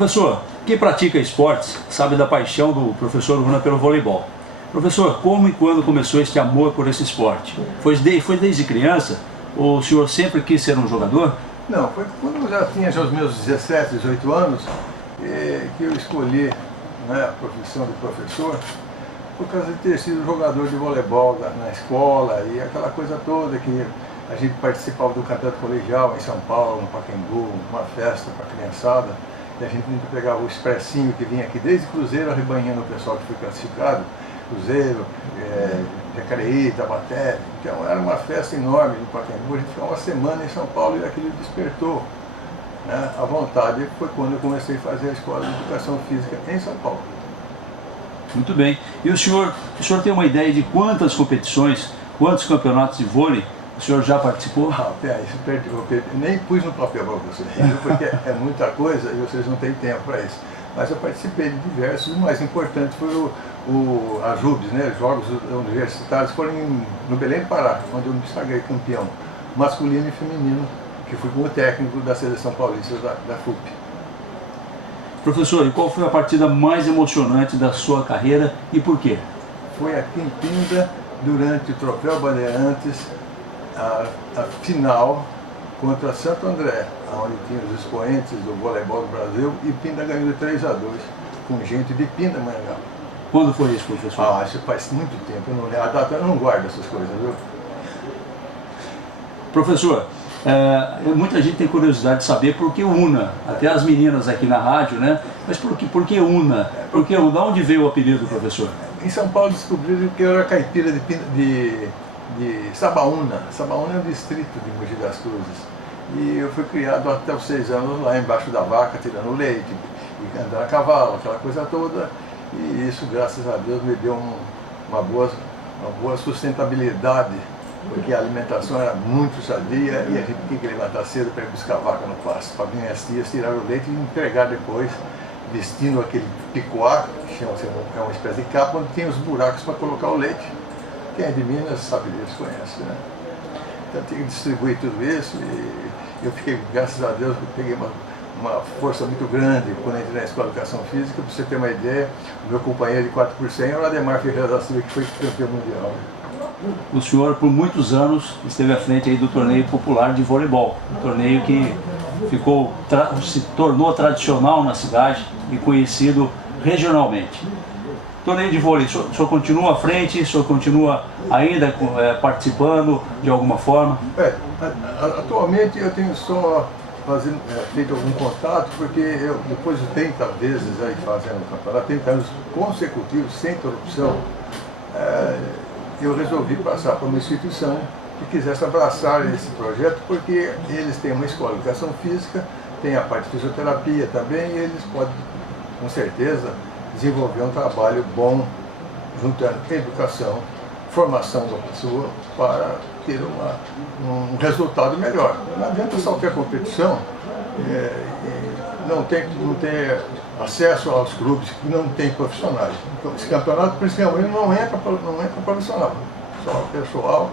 Professor, quem pratica esportes sabe da paixão do professor Una pelo voleibol. Professor, como e quando começou este amor por esse esporte? Foi desde criança? Ou o senhor sempre quis ser um jogador? Não, foi quando eu já tinha os meus 17, 18 anos que eu escolhi, né, a profissão de professor por causa de ter sido jogador de voleibol na escola e aquela coisa toda que a gente participava do campeonato colegial em São Paulo, no Pacaembu, uma festa para a criançada, e a gente pegava o expressinho que vinha aqui desde Cruzeiro arrebanhando o pessoal que foi classificado, Cruzeiro, Jacareí, Tabaté. Então era uma festa enorme no Pacaembu, a gente ficava uma semana em São Paulo e aquilo despertou, né, a vontade. Foi quando eu comecei a fazer a escola de educação física em São Paulo. Muito bem. E o senhor tem uma ideia de quantas competições, quantos campeonatos de vôlei o senhor já participou? Eu nem pus no papel para vocês, porque é muita coisa e vocês não têm tempo para isso. Mas eu participei de diversos, o mais importante foi a JUBs, né? Jogos Universitários, foram no Belém do Pará, onde eu me sagrei campeão masculino e feminino, que fui como técnico da seleção paulista da FUP. Professor, e qual foi a partida mais emocionante da sua carreira e por quê? Foi aqui em Pinda, durante o Troféu Bandeirantes, a final contra Santo André, onde tinha os expoentes do voleibol do Brasil, e Pinda ganhou de 3-2, com gente de Pindamonhangaba. Quando foi isso, professor? Isso faz muito tempo, eu não lembro, a data eu não guardo essas coisas, viu? Professor, muita gente tem curiosidade de saber por que Una, até as meninas aqui na rádio, né? Mas por que Una? De onde veio o apelido, professor? Em São Paulo descobriram que eu era caipira de Sabaúna. Sabaúna é um distrito de Mogi das Cruzes. E eu fui criado até os 6 anos lá embaixo da vaca, tirando leite, e andando a cavalo, aquela coisa toda. E isso, graças a Deus, me deu uma boa sustentabilidade, porque a alimentação era muito sadia e a gente tinha que levantar cedo para ir buscar vaca no pasto, para vir as tias tirar o leite e entregar depois, vestindo aquele picoá, que é uma espécie de capa, onde tem os buracos para colocar o leite. Quem é de Minas sabe disso, conhece, né? Então tinha que distribuir tudo isso e eu fiquei, graças a Deus, eu peguei uma força muito grande quando entrei na escola de educação física. Para você ter uma ideia, o meu companheiro de 4 por 100 é o Ademar Ferreira da Silva, que foi campeão mundial. O senhor, por muitos anos, esteve à frente aí do torneio popular de voleibol, um torneio que se tornou tradicional na cidade e conhecido regionalmente. Torneio de vôlei, o senhor continua à frente, o senhor continua ainda participando de alguma forma? Atualmente eu tenho só feito algum contato, porque eu, depois de 30 vezes aí fazendo o campeonato, 30 anos consecutivos, sem interrupção, eu resolvi passar para uma instituição que quisesse abraçar esse projeto, porque eles têm uma escola de educação física, tem a parte de fisioterapia também, e eles podem, com certeza, desenvolver um trabalho bom, juntando educação, formação da pessoa, para ter um resultado melhor. Não adianta só ter competição não ter acesso aos clubes que não tem profissionais. Então, esse campeonato, principalmente, não entra profissional, só pessoal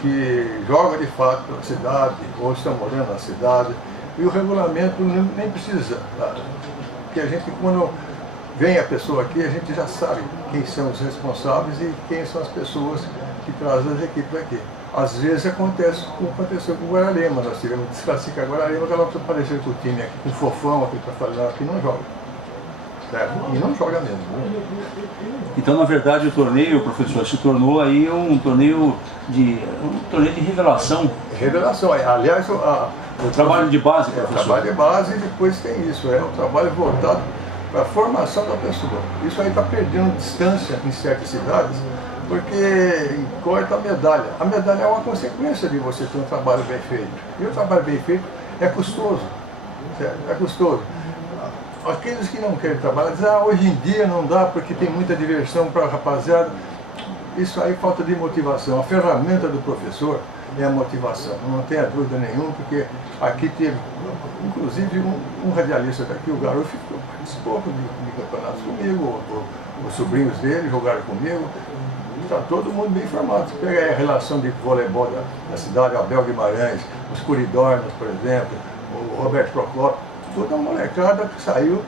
que joga de fato pela cidade, ou está morando na cidade, e o regulamento nem precisa, porque a gente, quando vem a pessoa aqui, a gente já sabe quem são os responsáveis e quem são as pessoas que trazem as equipes aqui. Às vezes aconteceu com o Guararema, nós tivemos que desclassificar Guararema, que ela precisa aparecer com o time aqui, com o Fofão aqui para falar que não joga. Certo? E não joga mesmo. Então, na verdade, o torneio, professor, se tornou aí um torneio de revelação. Revelação, aliás, o trabalho de base, professor. O trabalho de base e depois tem isso, o trabalho voltado para a formação da pessoa. Isso aí está perdendo distância em certas cidades, porque corta a medalha. A medalha é uma consequência de você ter um trabalho bem feito. E o trabalho bem feito é custoso, certo? É custoso. Aqueles que não querem trabalhar dizem, hoje em dia não dá porque tem muita diversão para a rapaziada. Isso aí falta de motivação. A ferramenta do professor é a motivação, não tenha dúvida nenhuma, porque aqui teve, inclusive, um radialista daqui, o Garoto, participou de campeonatos comigo, os sobrinhos dele jogaram comigo. Está todo mundo bem informado. Você pega aí a relação de voleibol da cidade, Abel Guimarães, os Curidornas, por exemplo, o Roberto Procópio, toda a molecada que saiu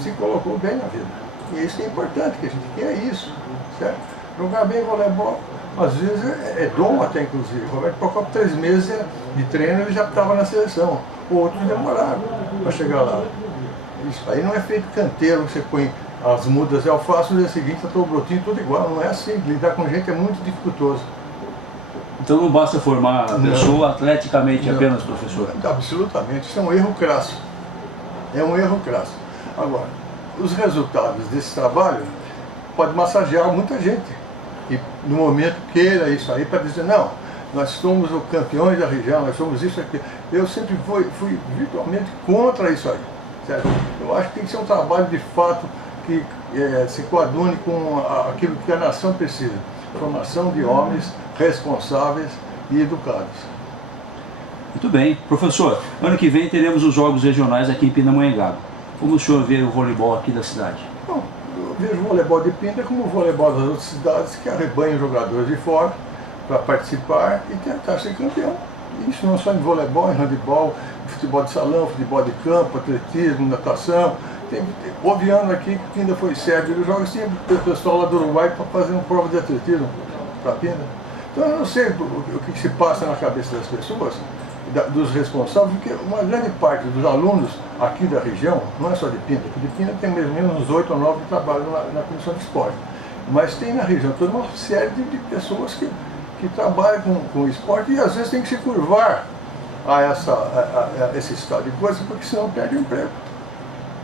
se colocou bem na vida. E isso é importante, que a gente quer isso, certo? Jogar bem voleibol, às vezes é dom até, inclusive. O Roberto Procopio, 3 meses de treino, ele já estava na seleção. Outros demoraram para chegar lá. Isso aí não é feito canteiro, você põe as mudas de alface, no dia seguinte está todo brotinho, tudo igual. Não é assim, lidar com gente é muito dificultoso. Então não basta formar a pessoa atleticamente apenas, professor? Absolutamente, isso é um erro crasso. É um erro crasso. Agora, os resultados desse trabalho podem massagear muita gente. E no momento queira isso aí para dizer, não, nós somos os campeões da região, nós somos isso aqui. Eu sempre fui virtualmente contra isso aí. Certo? Eu acho que tem que ser um trabalho de fato que se coadune com aquilo que a nação precisa. Formação de homens responsáveis e educados. Muito bem. Professor, ano que vem teremos os Jogos Regionais aqui em Pindamonhangaba. Como o senhor vê o voleibol aqui da cidade? Bom, eu vejo o voleibol de Pinda como o voleibol das outras cidades que arrebanham jogadores de fora para participar e tentar ser campeão. Isso não só em voleibol, em handebol, futebol de salão, futebol de campo, atletismo, natação. Houve ano aqui que Pinda foi sede dos jogos, tinha o pessoal lá do Uruguai para fazer uma prova de atletismo para Pinda. Então eu não sei o que se passa na cabeça das pessoas, dos responsáveis, porque uma grande parte dos alunos aqui da região, não é só de Pinda, porque de Pinda tem mais ou menos uns 8 ou 9 que trabalham na comissão de esporte, mas tem na região toda uma série de pessoas que trabalham com o esporte e às vezes tem que se curvar a esse estado de coisa, porque senão perde o emprego.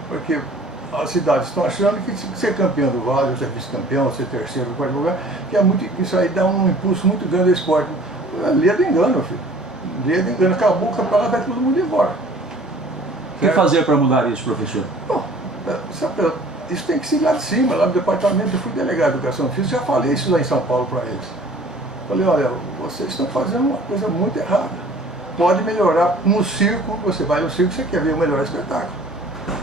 Porque as cidades estão achando que ser campeão do Vale, ser vice-campeão, ser terceiro, quarto lugar, que isso aí dá um impulso muito grande ao esporte. Lê do engano, filho. Lê do engano. Acabou o campeonato, vai todo mundo embora. O que fazer para mudar isso, professor? Bom, isso tem que ser lá de cima, lá no departamento. Eu fui delegado de educação física, já falei isso lá em São Paulo para eles. Falei, olha, vocês estão fazendo uma coisa muito errada. Pode melhorar no circo, você vai no circo, você quer ver o melhor espetáculo.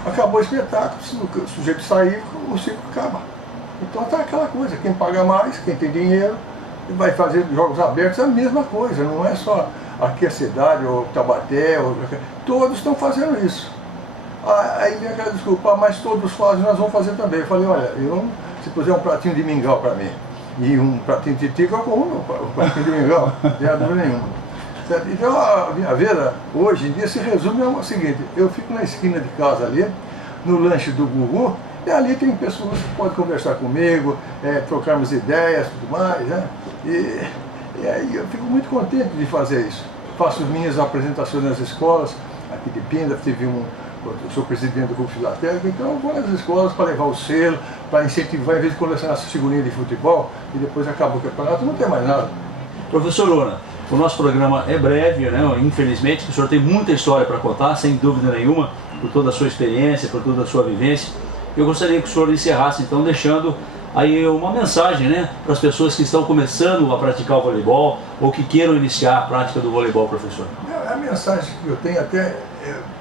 Acabou o espetáculo, se o sujeito sair, o circo acaba. Então tá aquela coisa, quem paga mais, quem tem dinheiro, vai fazer jogos abertos, é a mesma coisa, não é só aqui a cidade, ou Taubaté, todos estão fazendo isso. Aí vem aquela desculpa, mas todos fazem, nós vamos fazer também. Eu falei, olha, se puser um pratinho de mingau para mim, e um pratinho de titica, eu como um pratinho de mingau, não tem dúvida nenhuma. Certo? Então a minha vida, hoje em dia, se resume ao seguinte, eu fico na esquina de casa ali, no lanche do Gugu, e ali tem pessoas que podem conversar comigo, trocarmos ideias, tudo mais, né? E aí eu fico muito contente de fazer isso. Faço minhas apresentações nas escolas, aqui de Pinda, eu sou presidente do Clube Filatélico, então eu vou nas escolas para levar o selo, para incentivar, em vez de colecionar essa figurinha de futebol, e depois acaba o campeonato, não tem mais nada. Professor Lona, o nosso programa é breve, né? Infelizmente, o senhor tem muita história para contar, sem dúvida nenhuma, por toda a sua experiência, por toda a sua vivência. Eu gostaria que o senhor encerrasse, então, deixando aí uma mensagem, né, para as pessoas que estão começando a praticar o voleibol ou que queiram iniciar a prática do voleibol, professor. A mensagem que eu tenho até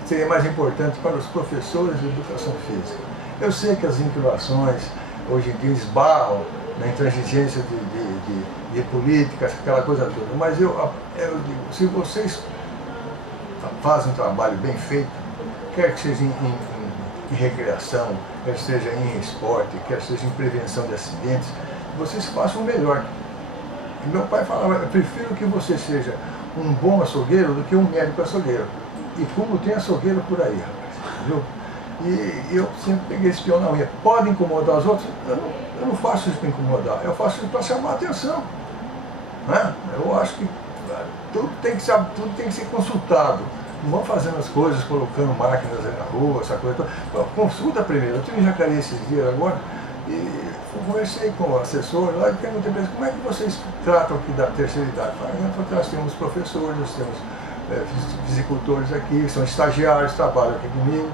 seria mais importante para os professores de educação física. Eu sei que as inclinações hoje em dia esbarram na intransigência de políticas, aquela coisa toda, mas eu digo, se vocês fazem um trabalho bem feito, quer que seja em recreação, quer seja em esporte, quer seja em prevenção de acidentes, vocês façam o melhor. E meu pai falava, eu prefiro que você seja um bom açougueiro do que um médico açougueiro. E como tem açougueiro por aí, rapaz, viu? E eu sempre peguei esse peão na unha. Pode incomodar os outros? Eu não faço isso para incomodar, eu faço isso para chamar a atenção. Né? Eu acho que tudo tem que ser consultado. Não vão fazendo as coisas, colocando máquinas na rua, essa coisa toda. Consulta primeiro. Eu tive em Jacareí esses dias agora e conversei com o assessor lá e perguntei para eles como é que vocês tratam aqui da terceira idade. Porque nós temos professores, nós temos fisicultores aqui, são estagiários, trabalham aqui comigo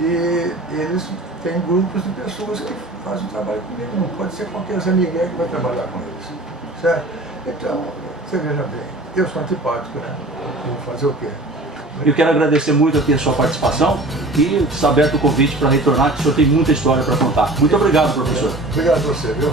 e eles têm grupos de pessoas que fazem o trabalho comigo. Não pode ser qualquer Zé Miguel que vai trabalhar com eles. Certo? Então, você veja bem, eu sou antipático, né? Vou fazer o quê? Eu quero agradecer muito aqui a sua participação e está aberto o convite para retornar, que o senhor tem muita história para contar. Muito obrigado, professor. Obrigado a você, viu?